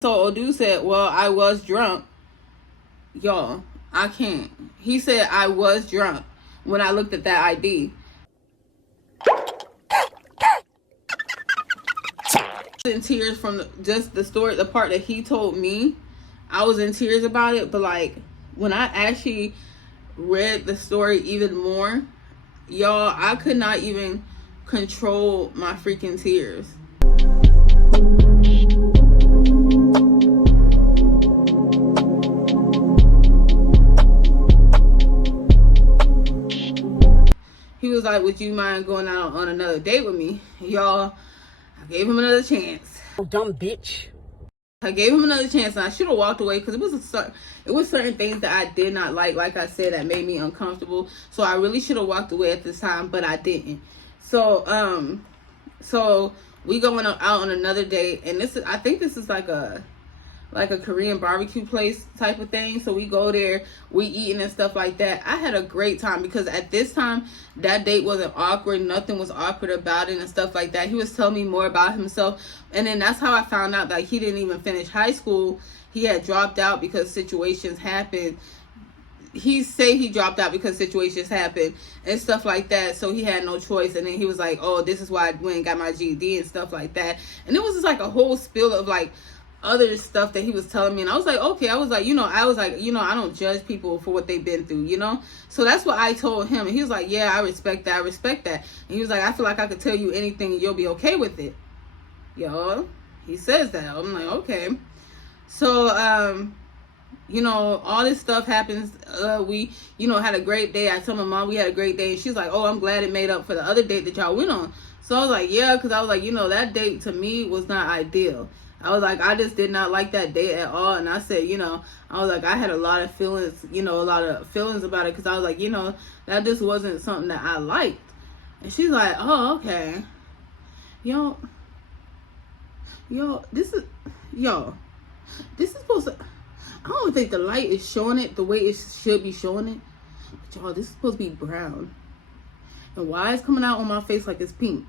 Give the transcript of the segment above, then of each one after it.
So Odu said, well, I was drunk. Y'all, I can't. He said I was drunk when I looked at that ID. In tears from just the story, the part that he told me. I was in tears about it, but like when I actually read the story even more, y'all, I could not even control my freaking tears. He was like, would you mind going out on another date with me? Y'all, I gave him another chance. Oh, dumb bitch. I gave him another chance, and I should have walked away because it was certain things that I did not like I said, that made me uncomfortable. So I really should have walked away at this time, but I didn't. So we going out on another date, and I think this is like a Korean barbecue place type of thing. So we go there, we eating and stuff like that. I had a great time because at this time, that date wasn't awkward. Nothing was awkward about it and stuff like that. He was telling me more about himself. And then that's how I found out that he didn't even finish high school. He had dropped out because situations happened. He said he dropped out because situations happened and stuff like that. So he had no choice. And then he was like, oh, this is why I went and got my GED and stuff like that. And it was just like a whole spill of like other stuff that he was telling me, and I was like, okay. I was like, I don't judge people for what they've been through, so that's what I told him. And he was like, yeah, I respect that, and he was like, I feel like I could tell you anything and you'll be okay with it. He says that. I'm like, okay. So all this stuff happens. We had a great day. I told my mom we had a great day, and she's like, oh, I'm glad it made up for the other date that y'all went on. So I was like, yeah, because I was like, that date to me was not ideal. I was like, I just did not like that date at all. And I said, I was like, I had a lot of feelings, about it. Because I was like, that just wasn't something that I liked. And she's like, oh, okay. This is supposed to, I don't think the light is showing it the way it should be showing it. But y'all, this is supposed to be brown. And why it's coming out on my face like it's pink?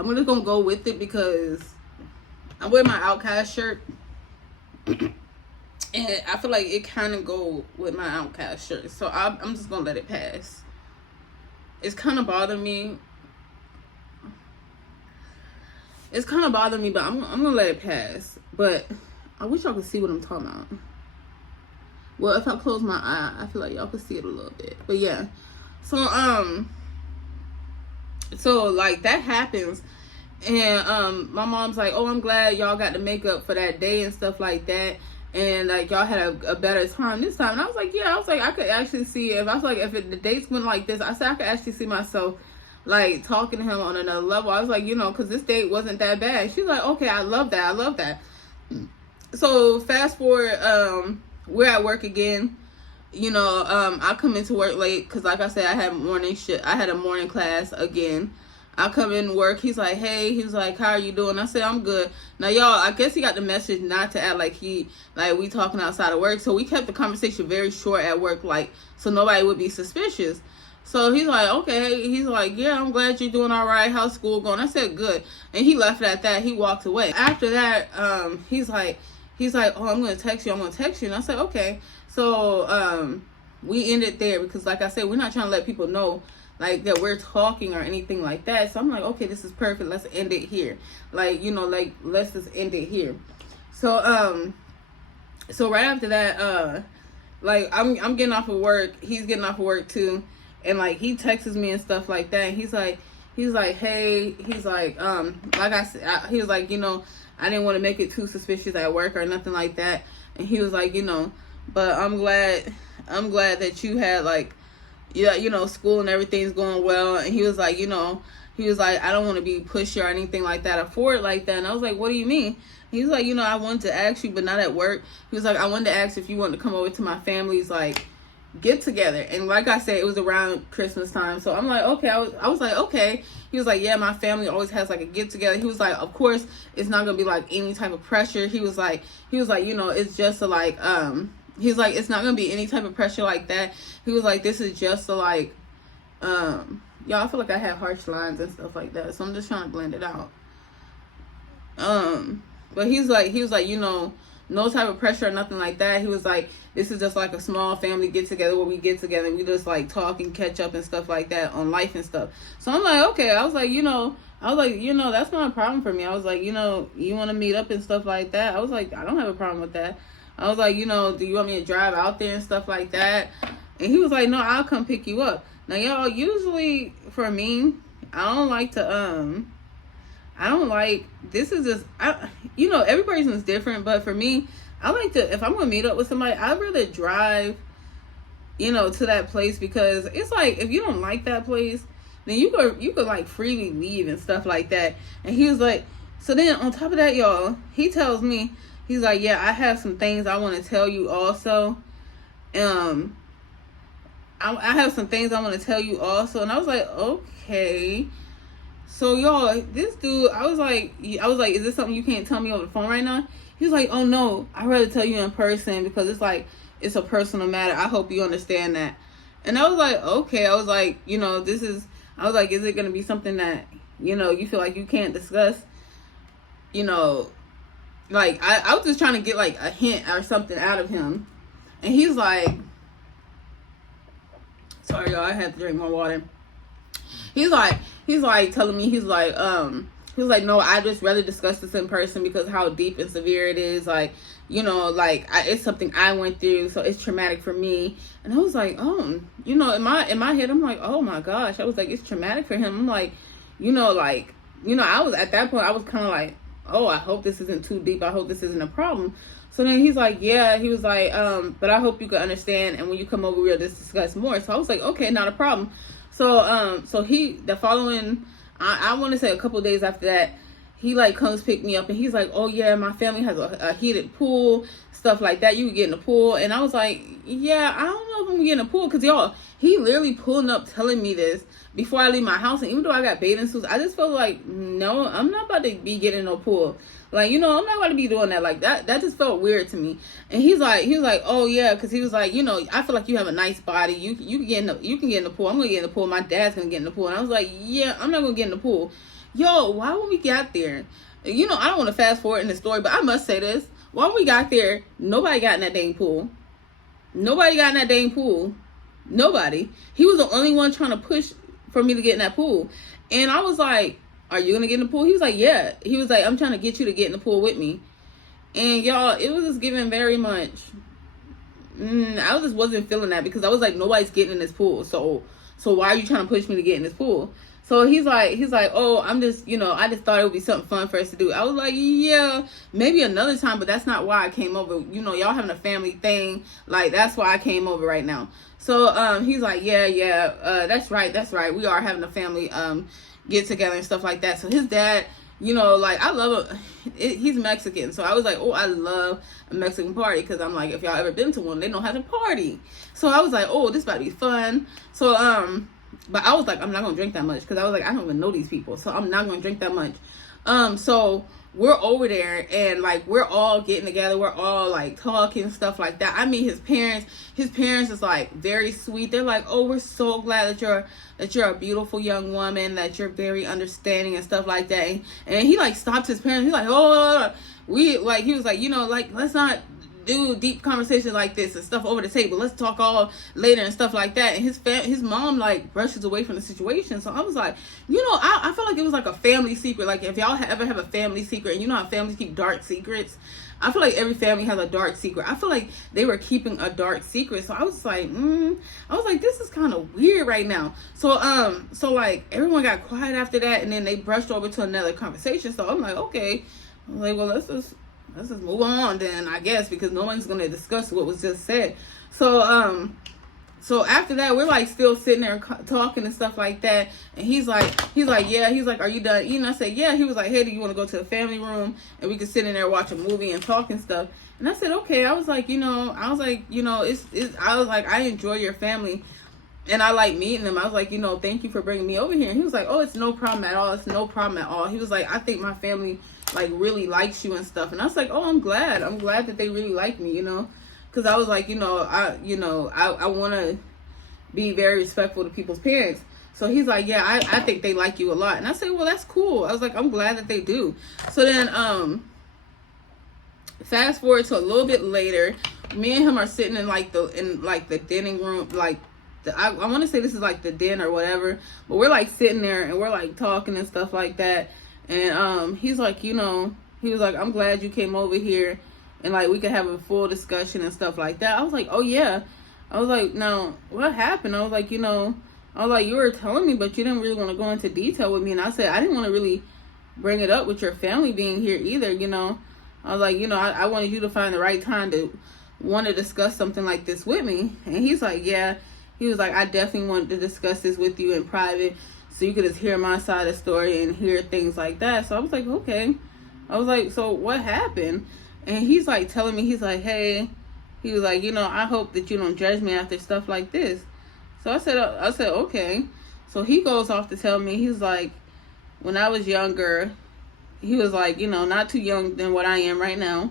I'm just gonna go with it because I'm wearing my Outcast shirt, and I feel like it kind of go with my Outcast shirt. So I'm just gonna let it pass. It's kind of bothering me. But I'm gonna let it pass. But I wish y'all could see what I'm talking about. Well, if I close my eye, I feel like y'all could see it a little bit. But yeah, so like that happens, and my mom's like, oh, I'm glad y'all got to make up for that day and stuff like that, and like y'all had a better time this time. And I was like, yeah, I could actually see if the dates went like this, I said I could actually see myself like talking to him on another level. I was like, because this date wasn't that bad. She's like, okay, I love that. So fast forward, we're at work again. I come into work late because, like I said, I had a morning class again. I come in work. He's like, hey, he's like, how are you doing? I said, I'm good. Now, y'all, I guess he got the message not to act like we talking outside of work. So we kept the conversation very short at work, like, so nobody would be suspicious. So he's like, okay. He's like, yeah, I'm glad you're doing all right. How's school going? I said, good. And he left it at that. He walked away. After that, he's like, oh, I'm going to text you. And I said, okay. So we ended there because, like I said, we're not trying to let people know like that we're talking or anything like that. So I'm like, okay, this is perfect. Let's end it here. Let's just end it here. So right after that, I'm getting off of work. He's getting off of work too, and like he texts me and stuff like that. And he's like, hey, he's like I said, he was like, I didn't want to make it too suspicious at work or nothing like that. And he was like, but I'm glad that you had like, school and everything's going well. And he was like, I don't want to be pushy or anything like that or forward like that. And I was like, what do you mean? He was like, I wanted to ask you, but not at work. He was like, I wanted to ask if you wanted to come over to my family's like get together. And like I said, it was around Christmas time. So I'm like, okay. I was like, okay. He was like, yeah, my family always has like a get together. He was like, of course, it's not gonna be like any type of pressure. He was like, it's just a like he's like, it's not gonna be any type of pressure like that. He was like, this is just a like y'all, I feel like I have harsh lines and stuff like that, so I'm just trying to blend it out. But he was like, you know, no type of pressure or nothing like that. He was like, this is just like a small family get together where we get together and we just like talk and catch up and stuff like that on life and stuff. So I'm like, okay. I was like, you know, that's not a problem for me. I was like, you know, you want to meet up and stuff like that? I was like, I don't have a problem with that. I was like, you know, do you want me to drive out there and stuff like that? And he was like, no, I'll come pick you up. Now, y'all, usually for me, I don't like, this is just, you know, every person is different, but for me, I like to, if I'm going to meet up with somebody, I'd rather drive, you know, to that place, because it's like, if you don't like that place, then you could like freely leave and stuff like that. And he was like, so then on top of that, y'all, he tells me, he's like, yeah, I have some things I want to tell you also. I have some things I want to tell you also. And I was like, okay. So y'all, this dude, I was like, is this something you can't tell me over the phone right now? He was like, oh no, I'd rather tell you in person because it's like, it's a personal matter. I hope you understand that. And I was like, okay. I was like, you know, is it going to be something that, you know, you feel like you can't discuss? You know, like, I was just trying to get like a hint or something out of him. And he's like, sorry y'all, I had to drink more water. He's like telling me, he was like, no, I just rather discuss this in person because how deep and severe it is. Like, you know, like it's something I went through, so it's traumatic for me. And I was like, oh, you know, in my head, I'm like, oh my gosh. I was like, it's traumatic for him. I'm like, I was at that point, I was kind of like, oh, I hope this isn't too deep. I hope this isn't a problem. So then he's like, yeah, he was like, but I hope you can understand. And when you come over, we'll just discuss more. So I was like, okay, not a problem. So, the following, I want to say a couple days after that, he like comes pick me up and he's like, oh yeah, my family has a heated pool, stuff like that. You can get in the pool. And I was like, yeah, I don't know if I'm gonna get in the pool. Cause y'all, he literally pulling up telling me this before I leave my house. And even though I got bathing suits, I just felt like, no, I'm not about to be getting in no pool. Like, you know, I'm not going to be doing that. Like, that just felt weird to me. And he was like, oh yeah, because he was like, you know, I feel like you have a nice body. You can get in the pool. I'm going to get in the pool. My dad's going to get in the pool. And I was like, yeah, I'm not going to get in the pool. Yo, why when we got there, you know, I don't want to fast forward in the story, but I must say this. When we got there, nobody got in that dang pool. Nobody got in that dang pool. Nobody. He was the only one trying to push for me to get in that pool. And I was like, are you going to get in the pool? He was like, yeah. He was like, I'm trying to get you to get in the pool with me. And y'all, it was just giving very much. I just wasn't feeling that because I was like, nobody's getting in this pool. So why are you trying to push me to get in this pool? So he's like, oh, I'm just, you know, I just thought it would be something fun for us to do. I was like, yeah, maybe another time, but that's not why I came over. You know, y'all having a family thing. Like, that's why I came over right now. So he's like, yeah, that's right. We are having a family get together and stuff like that. So his dad, you know, like, I love him. He's Mexican. So I was like, oh, I love a Mexican party. Because I'm like, if y'all ever been to one, they know how to party. So I was like, oh, this about to be fun. So, but I was like, I'm not going to drink that much. Because I was like, I don't even know these people. So I'm not going to drink that much. So we're over there and like, we're all getting together. We're all like talking, stuff like that. I meet his parents. His parents is like very sweet. They're like, oh, we're so glad that you're a beautiful young woman, that you're very understanding and stuff like that. And he like stopped his parents. He's like, oh, he was like, you know, like, let's not do deep conversations like this and stuff over the table. Let's talk all later and stuff like that. And his mom like brushes away from the situation. So I was like, you know, I felt like it was like a family secret. Like if y'all ever have a family secret, and you know how families keep dark secrets, I feel like every family has a dark secret. I feel like they were keeping a dark secret. So I was like, this is kind of weird right now. So like everyone got quiet after that, and then they brushed over to another conversation. So I'm like, okay. I'm like, well, let's just move on then, I guess, because no one's going to discuss what was just said. So after that, we're like still sitting there talking and stuff like that. And he's like, yeah, he's like, are you done eating? I said, yeah. He was like, hey, do you want to go to the family room and we can sit in there, watch a movie and talk and stuff? And I said, okay. I was like, I enjoy your family and I like meeting them. I was like, thank you for bringing me over here. And he was like, oh, it's no problem at all. It's no problem at all. He was like, I think my family like really likes you and stuff. And I was like, oh, I'm glad that they really like me, because I was like, I want to be very respectful to people's parents. So he's like, yeah, I think they like you a lot. And I said, well, that's cool. I was like, I'm glad that they do. So then, fast forward to a little bit later, me and him are sitting in like the dining room, like I want to say this is like the den or whatever, but we're like sitting there and we're like talking and stuff like that. And he's like, he was like, I'm glad you came over here and like we could have a full discussion and stuff like that. I was like, oh yeah. I was like, now what happened? I was like, you were telling me, but you didn't really want to go into detail with me. And I said, I didn't want to really bring it up with your family being here either, I was like, I wanted you to find the right time to want to discuss something like this with me. And he's like, yeah. He was like, I definitely wanted to discuss this with you in private so you could just hear my side of the story and hear things like that. So I was like, okay. I was like, so what happened? And he's like telling me, he's like, hey, he was like, I hope that you don't judge me after stuff like this. So I said, okay. So he goes off to tell me, he's like, when I was younger, he was like, not too young than what I am right now.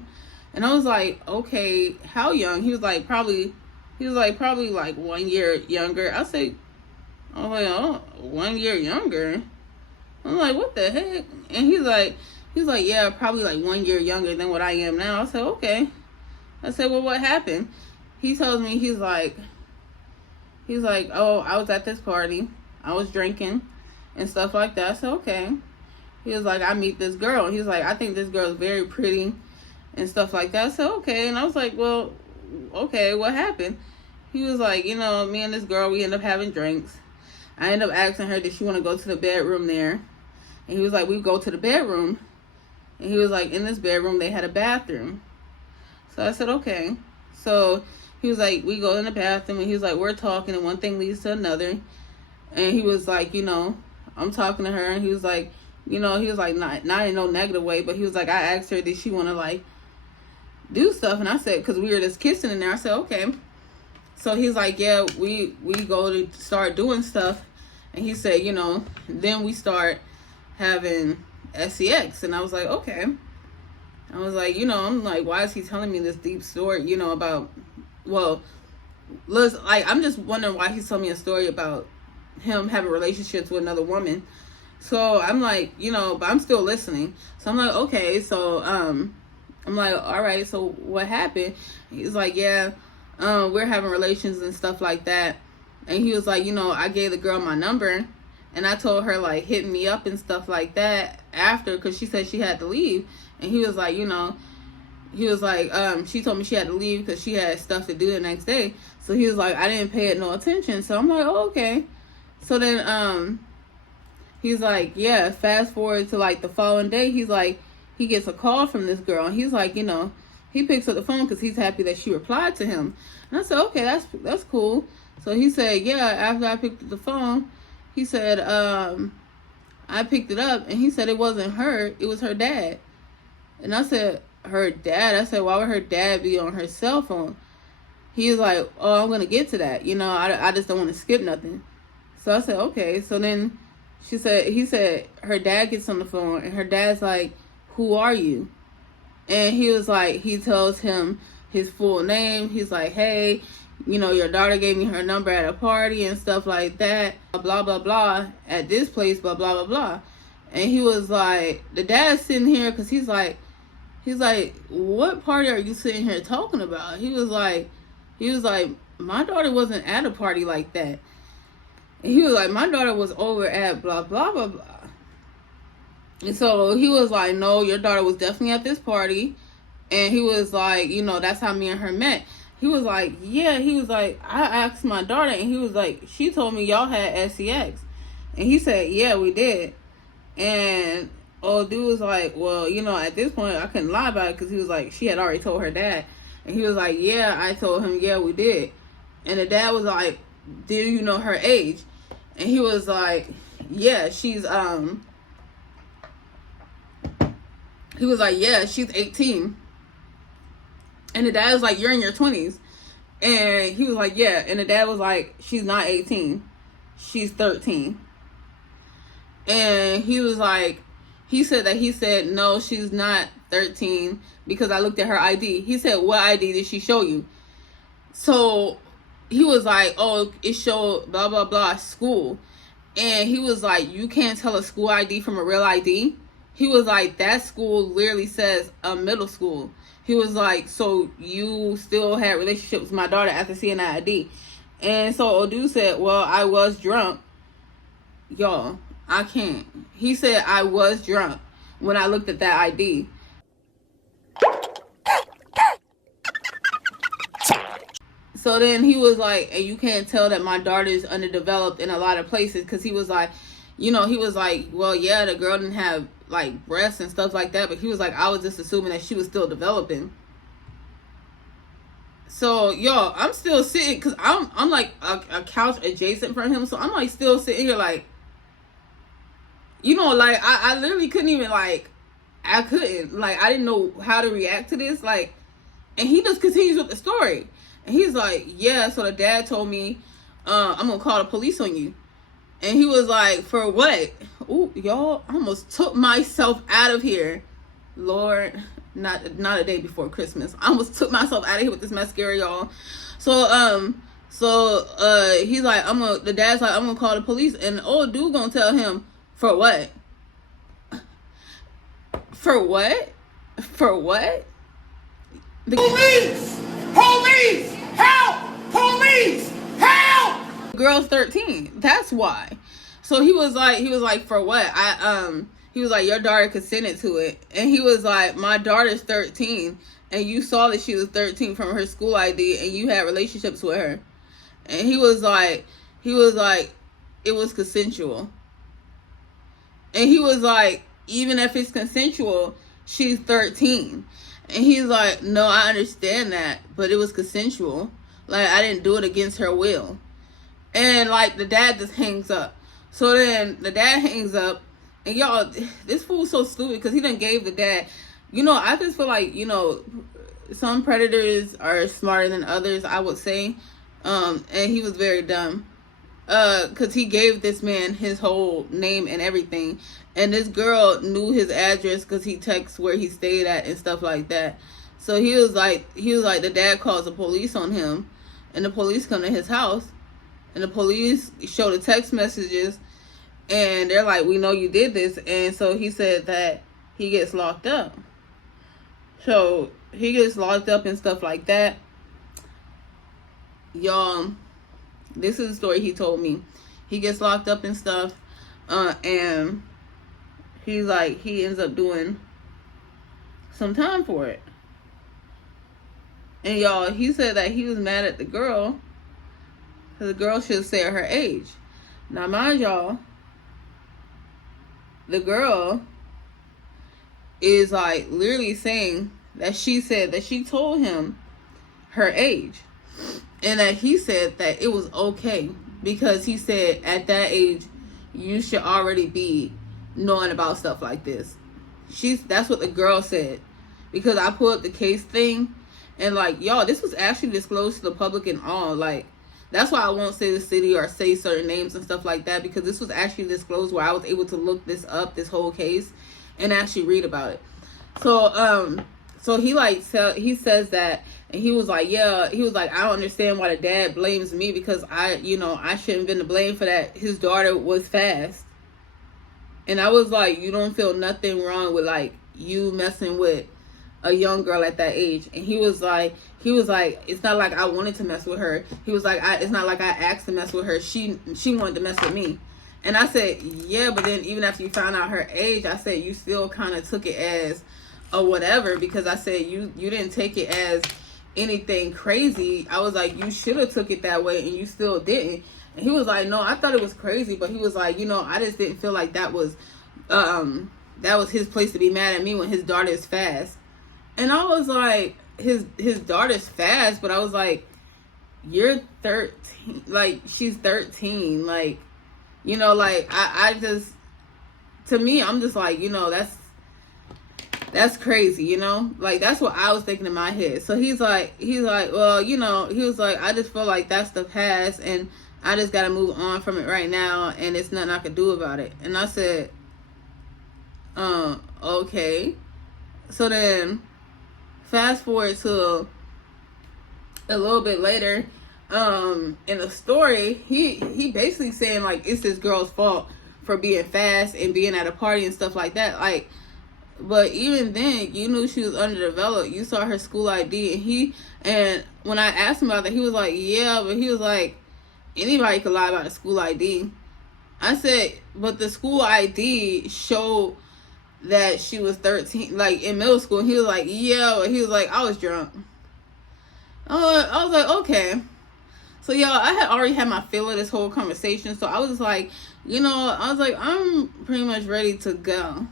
And I was like, okay, how young? He was like, probably like 1 year younger. I said, oh, 1 year younger? I'm like, what the heck? And he's like, yeah, probably like 1 year younger than what I am now. I said, okay. I said, well, what happened? He tells me, he's like, oh, I was at this party. I was drinking and stuff like that. I said, okay. He was like, I meet this girl. He was like, I think this girl is very pretty and stuff like that. I said, okay. And I was like, well, okay, what happened? He was like, me and this girl, we end up having drinks. I ended up asking her, did she want to go to the bedroom there? And he was like, we go to the bedroom. And he was like, in this bedroom, they had a bathroom. So I said, okay. So he was like, we go in the bathroom, and he was like, we're talking, and one thing leads to another. And he was like, I'm talking to her, and he was like, he was like, not in no negative way, but he was like, I asked her, did she want to like do stuff? And I said, because we were just kissing in there. I said, okay. So he's like, yeah, we go to start doing stuff. And he said, then we start having sex. And I was like, okay. I was like, I'm like, why is he telling me this deep story, about, well, I'm just wondering why he's telling me a story about him having relationships with another woman. So I'm like, but I'm still listening. So I'm like, okay. So, I'm like, all right, so what happened? He's like, yeah, we're having relations and stuff like that. And he was like, I gave the girl my number and I told her like hit me up and stuff like that after, because she said she had to leave. And he was like, she told me she had to leave because she had stuff to do the next day. So he was like, I didn't pay it no attention. So I'm like, oh, okay. So then he's like, yeah, fast forward to like the following day, he's like, he gets a call from this girl, and he's like, he picks up the phone because he's happy that she replied to him. And I said, okay, that's cool. So he said, yeah, after I picked up the phone, he said, I picked it up, and he said it wasn't her, it was her dad. And I said, her dad? I said, why would her dad be on her cell phone? He was like, oh, I'm going to get to that. I just don't want to skip nothing. So I said, okay. So then he said, her dad gets on the phone, and her dad's like, who are you? And he was like, he tells him his full name. He's like, hey, your daughter gave me her number at a party and stuff like that. Blah, blah, blah. At this place, blah, blah, blah, blah. And he was like, the dad's sitting here because he's like, what party are you sitting here talking about? He was like, my daughter wasn't at a party like that. And he was like, my daughter was over at blah, blah, blah, blah. And so he was like, no, your daughter was definitely at this party. And he was like, that's how me and her met. He was like, yeah. He was like, I asked my daughter, and he was like, she told me y'all had sex. And he said, yeah, we did. And old dude was like, well, at this point, I couldn't lie about it because he was like, she had already told her dad. And he was like, yeah, I told him, yeah, we did. And the dad was like, do you know her age? And he was like, yeah, she's, he was like, yeah, she's 18. And the dad was like, you're in your 20s. And he was like, yeah. And the dad was like, she's not 18. She's 13. And he was like, he said, no, she's not 13 because I looked at her ID. He said, what ID did she show you? So he was like, oh, it showed blah, blah, blah, school. And he was like, you can't tell a school ID from a real ID. He was like, that school literally says a middle school. He was like, so you still had relationships with my daughter after seeing that ID? And so Odu said, well, I was drunk. Y'all, I can't. He said, I was drunk when I looked at that ID. So then he was like, and you can't tell that my daughter's underdeveloped in a lot of places, because he was like, he was like, well, yeah, the girl didn't have like breasts and stuff like that, but he was like, I was just assuming that she was still developing. So y'all, I'm still sitting, because I'm like a couch adjacent from him, so I'm like still sitting here like, like I literally couldn't even I didn't know how to react to this, like, and he just continues with the story. And he's like, yeah, so the dad told me, I'm going to call the police on you. And he was like, for what? Ooh, y'all, I almost took myself out of here. Lord, not a day before Christmas. I almost took myself out of here with this mascara, y'all. So he's like, the dad's like, I'm going to call the police. And the old dude going to tell him, for what? For what? For what? Police! Police! Help! Police! Help! The girl's 13. That's why. So he was like, for what? He was like, your daughter consented to it. And he was like, my daughter's 13, and you saw that she was 13 from her school ID, and you had relationships with her. And he was like, it was consensual. And he was like, even if it's consensual, she's 13. And he's like, no, I understand that, but it was consensual. Like, I didn't do it against her will. And, like, the dad just hangs up. So then the dad hangs up. And, y'all, this fool's so stupid because he done gave the dad. I just feel like, some predators are smarter than others, I would say. And he was very dumb. Because he gave this man his whole name and everything. And this girl knew his address because he texts where he stayed at and stuff like that. So he was like, the dad calls the police on him. And the police come to his house. And the police show the text messages. And they're like, we know you did this. And so he said that he gets locked up. So he gets locked up and stuff like that. Y'all, this is the story he told me. He gets locked up and stuff. And he's like, he ends up doing some time for it. And y'all, he said that he was mad at the girl because the girl should say her age. Now, mind y'all, the girl is like literally saying that she said that she told him her age. And that he said that it was okay because he said at that age, you should already be knowing about stuff like this. That's what the girl said. Because I pulled up the case thing, and like, y'all, this was actually disclosed to the public and all. Like, that's why I won't say the city or say certain names and stuff like that, because this was actually disclosed where I was able to look this up, this whole case, and actually read about it. So he says that, and he was like, yeah, he was like, I don't understand why the dad blames me because I shouldn't have been to blame for that. His daughter was fast. And I was like, you don't feel nothing wrong with like you messing with a young girl at that age. And he was like, it's not like I wanted to mess with her. He was like, it's not like I asked to mess with her. She wanted to mess with me. And I said, yeah, but then even after you found out her age, I said, you still kind of took it as a whatever, because I said, you didn't take it as anything crazy. I was like, you should have took it that way, and you still didn't. And he was like, no, I thought it was crazy, but he was like, I just didn't feel like that was his place to be mad at me when his daughter is fast. And I was like, his daughter's fast, but I was like, you're 13, like, she's 13, like, like, I just, to me, I'm just like, that's crazy, like, that's what I was thinking in my head. So he's like, well, he was like, I just feel like that's the past, and I just got to move on from it right now, and it's nothing I could do about it. And I said, okay. So then, fast forward to a little bit later, in the story, he basically saying like it's this girl's fault for being fast and being at a party and stuff like that. Like, but even then, you knew she was underdeveloped. You saw her school ID, and when I asked him about that, he was like, yeah, but he was like, anybody could lie about a school ID. I said, but the school ID showed that she was 13, like in middle school. And he was like, yeah, he was like, I was drunk. I was like, okay. So y'all, I had already had my fill of this whole conversation. So I was like, you know, I was like, I'm pretty much ready to go.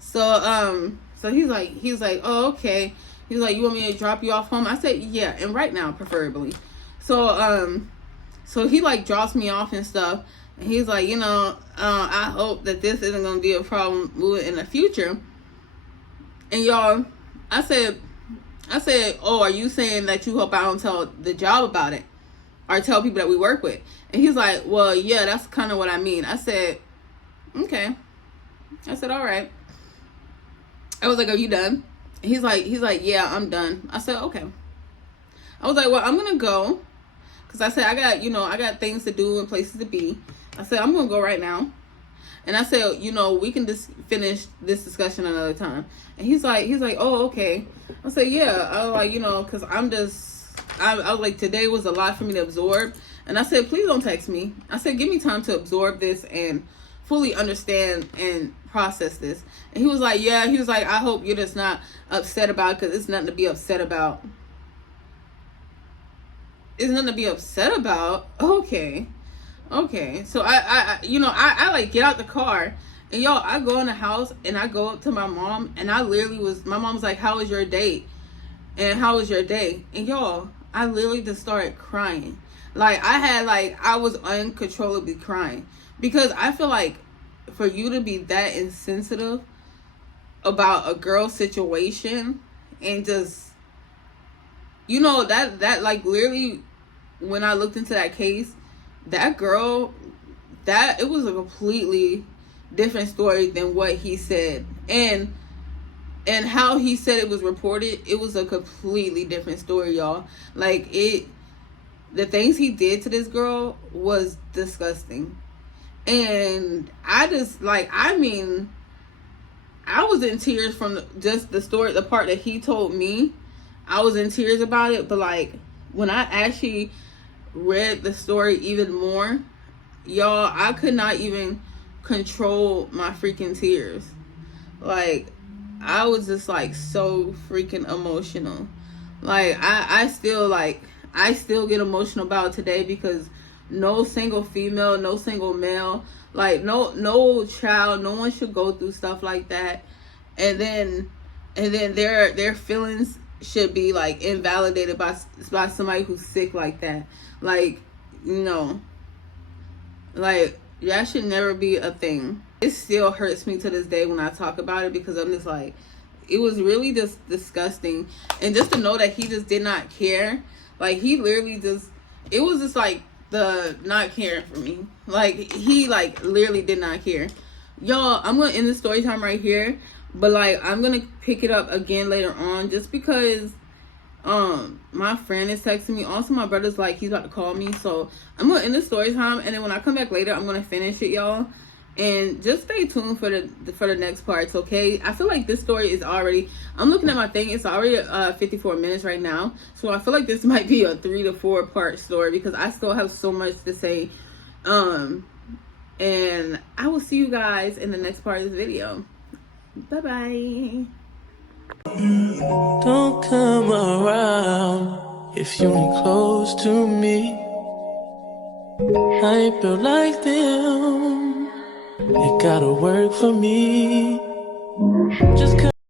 So he's like, oh, okay. He's like, you want me to drop you off home? I said, yeah, and right now, preferably. So he like drops me off and stuff. And he's like, you know, I hope that this isn't going to be a problem moving in the future. And y'all, I said, oh, are you saying that you hope I don't tell the job about it or tell people that we work with? And he's like, well, yeah, that's kind of what I mean. I said, okay. I said, all right. I was like, are you done? And he's like, yeah, I'm done. I said, okay. I was like, well, I'm going to go. Because I said, I got things to do and places to be. I said, I'm going to go right now. And I said, you know, we can just finish this discussion another time. And he's like, oh, okay. I said, yeah. I was like, you know, because I was like, today was a lot for me to absorb. And I said, please don't text me. I said, give me time to absorb this and fully understand and process this. And he was like, yeah. He was like, I hope you're just not upset about it, because it's nothing to be upset about. It's nothing to be upset about. Okay. So I like get out the car, and y'all, I go in the house and I go up to my mom, and my mom's like, how was your date? And how was your day? And y'all, I literally just started crying. Like I was uncontrollably crying, because I feel like for you to be that insensitive about a girl's situation, and just, you know, that like literally when I looked into that case, that girl, that it was a completely different story than what he said, and how he said it was reported. It was a completely different story, y'all. Like the things he did to this girl was disgusting. And I just like, I mean, I was in tears from just the story, the part that he told me. I was in tears about it, but like when I actually read the story even more, y'all, I could not even control my freaking tears. Like I was just like so freaking emotional. Like I still get emotional about it today, because no single female, no single male, like no child, no one should go through stuff like that, and then their feelings should be like invalidated by somebody who's sick like that. Like, you know, like that should never be a thing. It still hurts me to this day when I talk about it, because I'm just like, it was really just disgusting. And just to know that he just did not care. Like he literally just, it was just like the not caring for me. Like he like literally did not care. Y'all, I'm gonna end the story time right here, but like I'm gonna pick it up again later on, just because my friend is texting me. Also, my brother's like, he's about to call me, so I'm gonna end the story time, and then when I come back later, I'm gonna finish it, y'all. And just stay tuned for the next parts, okay? I feel like this story is already, I'm looking at my thing, it's already 54 minutes right now. So I feel like this might be a 3 to 4 part story, because I still have so much to say. And I will see you guys in the next part of this video. Bye-bye. Don't come around if you ain't close to me. I ain't built like them. It gotta work for me. Just